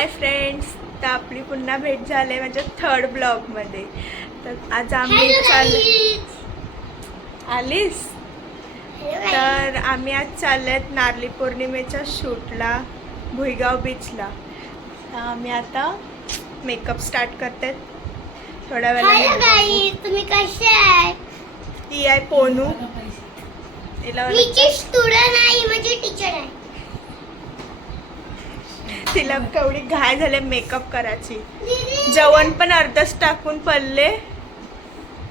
Hi friends तर आपली पुन्हा भेट झाली आहे माझ्या थर्ड ब्लॉगमध्ये तर आज आम्ही चाल आलीस? तर आम्ही आज चाललेत नारळी पौर्णिमेच्या शूटला भुईगाव बीचला तर आम्ही आता मेकअप स्टार्ट करते. थोड्या गाईज तुम्ही कसे आहे ती आहे पोनू. तिला म्हणजे टीचर आहे. तिला केवढी घाय झाली मेकअप करायची. जेवण पण अर्धच टाकून पडले.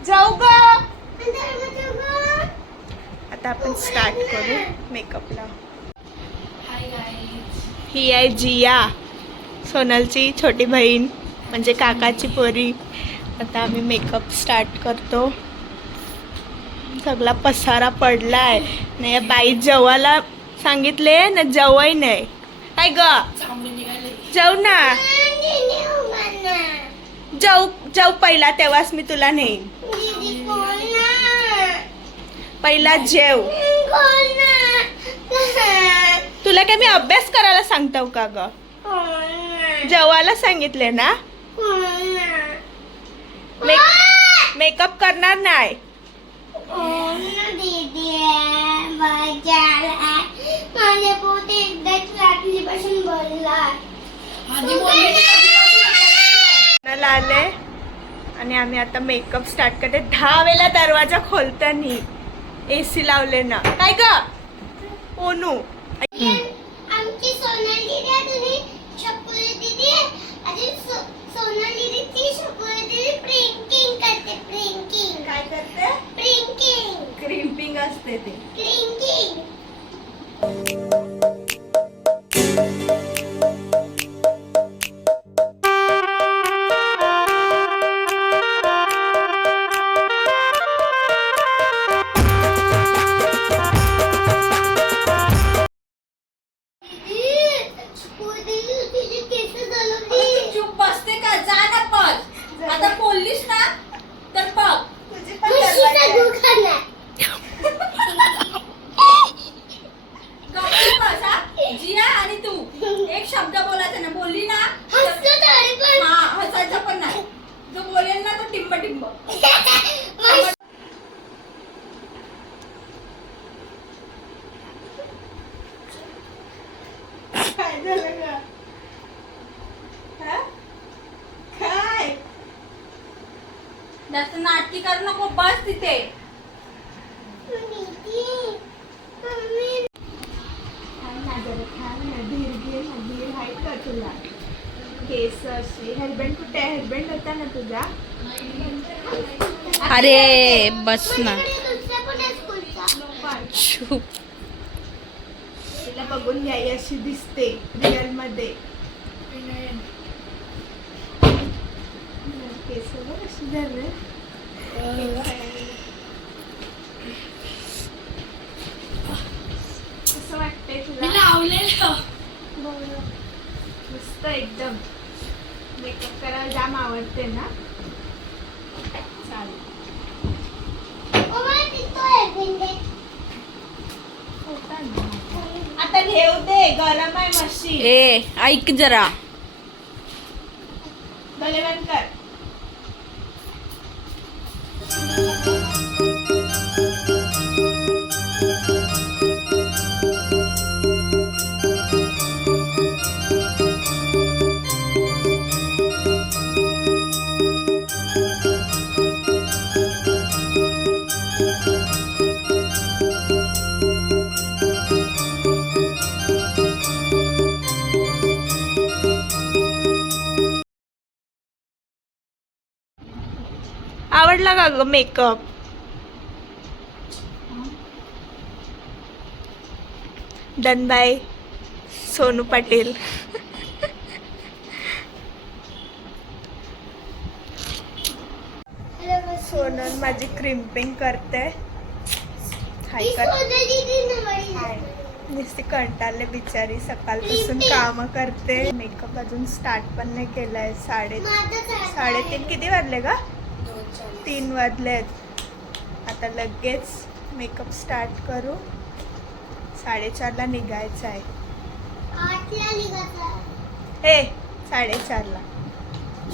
जाऊ ग. आता आपण स्टार्ट करू मेकअपला ही आहे जिया सोनलची छोटी बहीण म्हणजे काकाची पोरी. आता आम्ही मेकअप स्टार्ट करतो. सगळा पसारा पडलाय. नाही या बाई जेवायला सांगितले ना जेवाय नाही. काय ग जाऊ ना. जाऊ जाऊ पहिला तेव्हाच मी तुला नेईन? पहिला जेव? तुला काय मी अभ्यास करायला सांगतो का ग? जेवायला सांगितले ना कोण ना? मेक- मेकअप करणार नाही कोण ना दीदी आहे? मजाला. माझे पोट एकदाच रात्रीपासून बोलला कोणाला आले. आणि आम्ही आता मेकअप स्टार्ट करते. दहा वेळेला दरवाजा खोलतानी ए सी लावले ना. काय ग? ओनू आमची सोनाली दीदी आहे तुम्ही शकुली दीदी आहे. आणि सो- सोनाली दीदी शकुली दीदी प्रिंकिंग करते प्रिंकिंग काय करते? क्रिम्पिंग असते ते. जास्त नाटकी करू नको बस तिथे. अरे बस ना. तिला बघून घ्याई अशी दिसते रिअलमध्ये. केस अशी झाले मस्त एकदम. मेकअप करायला जाम आवडते ना? चालेल. आता घेऊ दे गरम आहे मशीन. ए ऐक जरा. भले बंद कर. Thank you. आवडला का ग makeup done bye Sonu Patil. Sonal माझी क्रिम्पिंग करते. हाय कर. नुसती कंटाळले बिचारी सकाळपासून काम करते. मेकअप अजून स्टार्ट पण नाही केलाय. साडे. साडेतीन किती वाजले का तीन वाजलेत आता लगेच मेकअप स्टार्ट करू. साडेचारला निघायचं आहे. हे साडेचारला.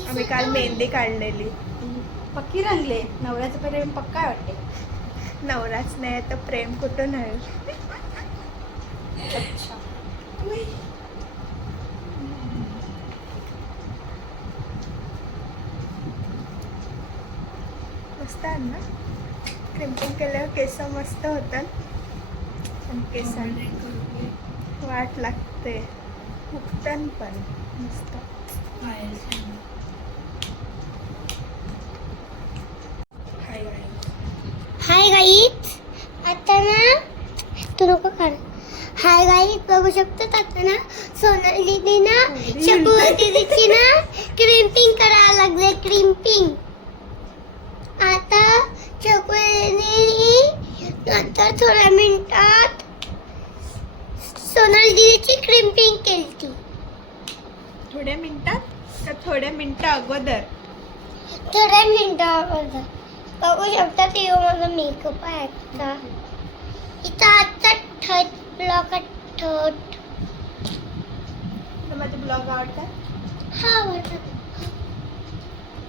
आम्ही काल मेहंदी काढलेली. पक्की रंगले नवऱ्याचं प्रेम पक्का आहे वाटते. नवराच नाही तर प्रेम कुठून आहे अच्छा. आहे ना क्रिम्पिंग केल्यावर केस मस्त होतात. आणि केसांनी वाट लागते. फुगतन पण मस्त. हाय गाईज आता ना तू नको काढ हाय गाईज बघू शकतात आता ना सोनल दीदी ना शकू दीदीची ना क्रिम्पिंग करायला लागले. क्रिम्पिंग आता शकू दीदी नंतर थोड्या मिनिटात सोनल दीदीची क्रिम्पिंग केली थोड्या मिनिटात? का थोड्या मिनिटं अगोदर? थोड्या मिनिटावर बघू शकता ते माझा मेकअप आहे आता. इथं आता थर्ड ब्लॉक थर्ड तर माझे ब्लॉग आवडतात हा आवडतात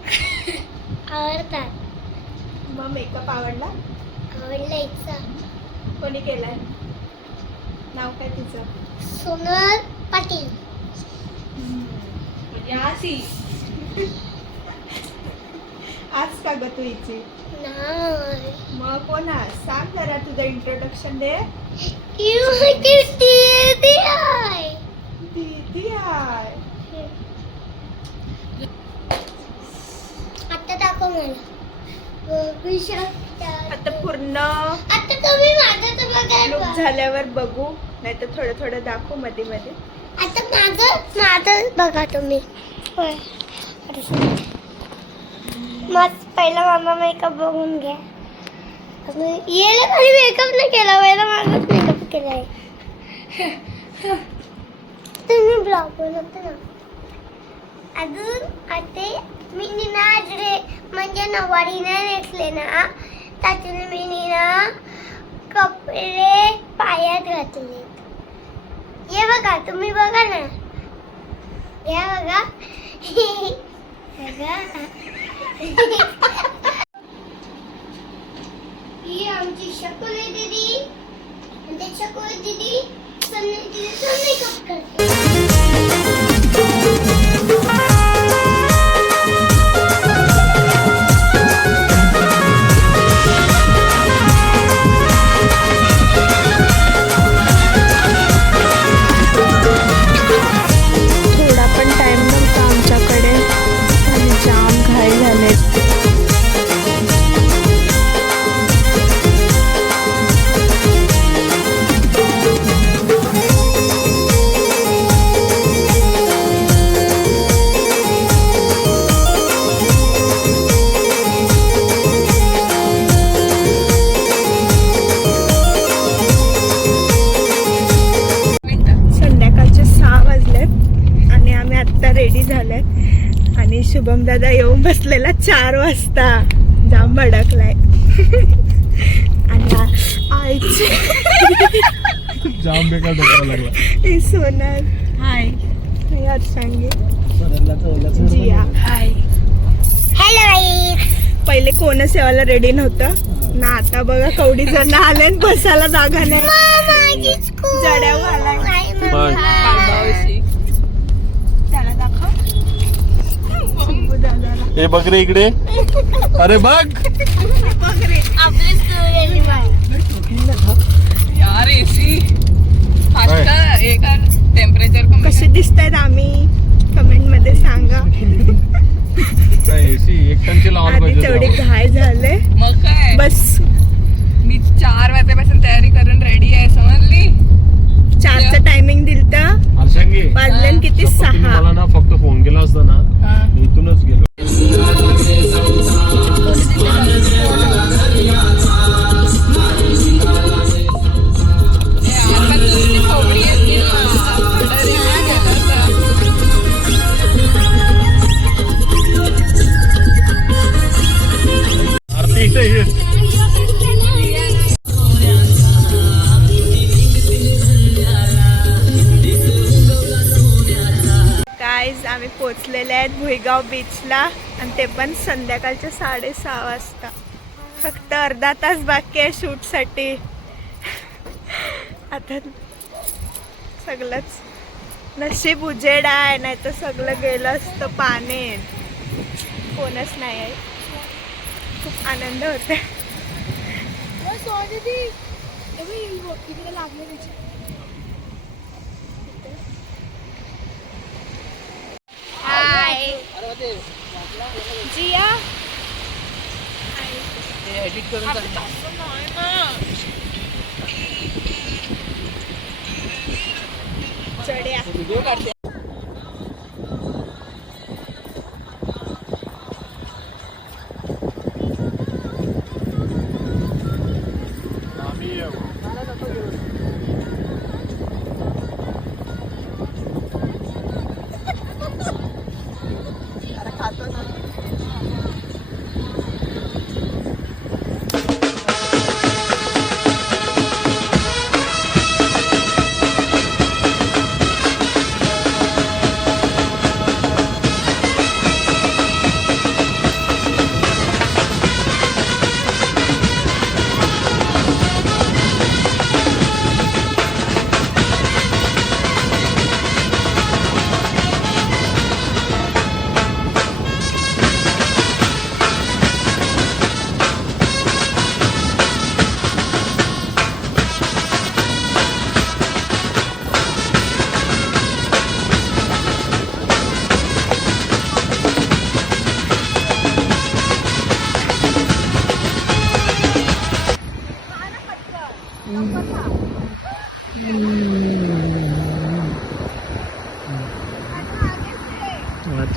आवडतात. मग मेकअप आवडला? आवडला इथचा कोणी केलाय? नाव काय तिचं? सोनल पाटील. म्हणजे अशी आज का ग तू हिची? नाही. मग कोण आज? सांग जरा तुझं इंट्रोडक्शन दे. You किती आहे दीदी हाय. आता दाखव मला. आता पूर्ण लुक झाल्यावर बघू. नाही तर थोडं थोडं दाखवू मध्ये मध्ये आता माझं माझं बघा तुम्ही. मग पहिला माझा मेकअप बघून घ्या. याला काही मेकअप नाही केला पहिला माझाच मेकअप केला आहे. तुम्ही ब्लॉग बनवता ना. अजून आता मी ना ड्रे म्हणजे नवारी नेसले ना त्यातून मी ना कपडे पायात घातले हे बघा तुम्ही बघा ना हे बघा बघा ही आमची शकुली दीदी आणि शकुली दीदी सन्नी दीदीचा मेकअप करते रेडी झालोय. आणि शुभम दादा येऊन बसलेला चार वाजता. जाम भडकलाय. आणि आईची जाम बेकार हाय जिया. हाय हॅलो पहिले कोणच सेवाला रेडी नव्हतं. ना आता बघा कवडी जण आले आणि बसायला जागा नाही. स्कूल हे बघ रे इकडे. अरे बघ. यार एसी टेम्परेचर कसे दिसतायत आम्ही? कमेंटमध्ये सांगा. एसी एक टनची लावायला आधी तेवढे पाहिजे घाय झाले. मग काय? बस. मी चार वाजल्यापासून तयारी करून रेडी आहे समजली पोचलेले आहेत भुईगाव बीचला आणि ते पण संध्याकाळच्या साडेसहा वाजता. फक्त अर्धा तास बाकी आहे शूटसाठी. आता सगळंच नशीब उजेड आहे नाही तर सगळं गेलं असतं पाने कोणच नाही आहे. खूप आनंद होते हाय जिया चढ्या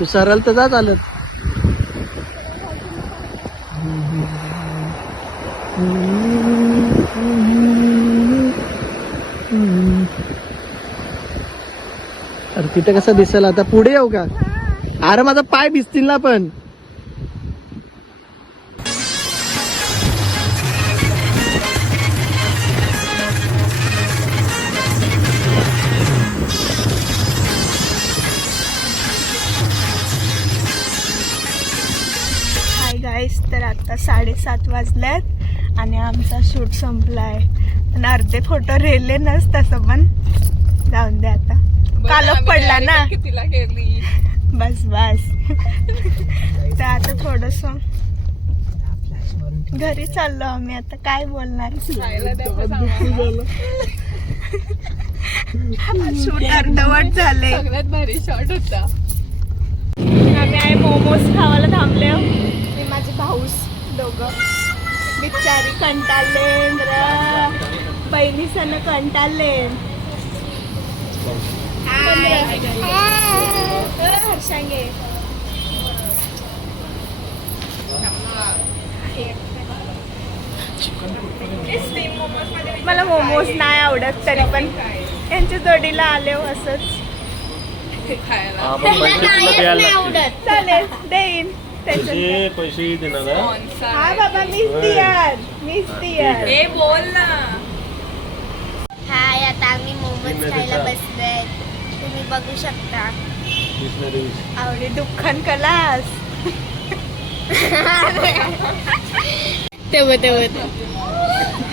तू सरळ तर जा चालत. अरे तिथे कसं दिसेल आता? पुढे येऊ का? अरे माझा पाय भिजतील ना पण. आता साडेसात वाजल्यात आणि आमचा शूट संपला आहे आणि अर्धे फोटो रेले नस तसं पण. जाऊन दे आता. कालच पडला ना. तिला गेली? बस बस. तर आता थोडस घरी चाललो आम्ही. आता काय बोलणार? शूट अर्धवट झाले सगळ्यात भारी शॉट होता. आम्ही आहे मोमोज खावायला थांबले मी माझे भाऊस. दोघं. बिचारी कंटाळले र बहिणी सण कंटाळले हर्षांगे. मला मोमोज नाही आवडत तरी पण यांच्या जोडीला आले हो असंच. चालेल देईन. त्याच्यात पैसे देणार हा बाबा मीच दियार मीच दियार ए बोल ना. हाय आता आम्ही मोमोज खायला बसलोय. तुम्ही बघू शकता. आवडी दुःखन कलास. तेव्हा तेव्हा.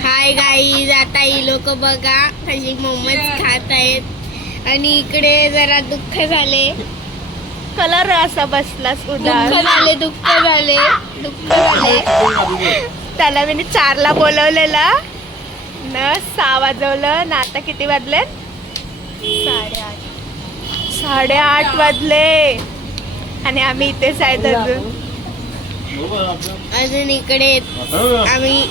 हाय गाईज आता ही लोक बघा. कशी मोमोज खात आहेत. आणि इकडे जरा दुःख झाले. कलर असा बसलास उदास. झाले दुःख झाले दुःख झाले. त्याला मी चारला बोलवलेला. न सहा वाजवलं. ना आता किती वाजले साडेआठ. साडेआठ वाजले. आणि आम्ही इथेच आहेत अजून. अजून इकडे आम्ही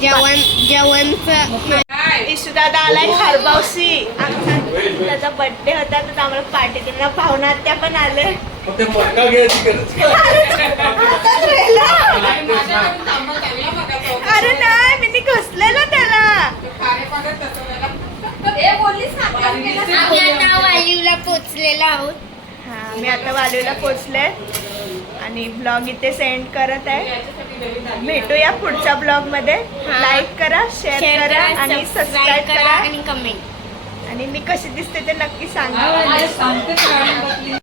जेवण जेवणचं इशुदादा आलाय खारबावशी आमचा त्याचा बर्थडे होता तर आम्हाला पार्टी दिला पाहुणा त्या पण आले. अरे नाही मी घसलेलं त्याला. केलं. आम्ही आता वालीवला पोचलेलो आहोत. हा मी आता वालीला पोचले. आणि ब्लॉग इथे सेंड करत आहे. भेटूया पुढच्या ब्लॉगमध्ये. हा. लाईक करा शेअर करा आणि सबस्क्राईब सबस्क्राईब करा करा. आणि कमेंट आणि मी कशी दिसते ते नक्की सांगा. सांगते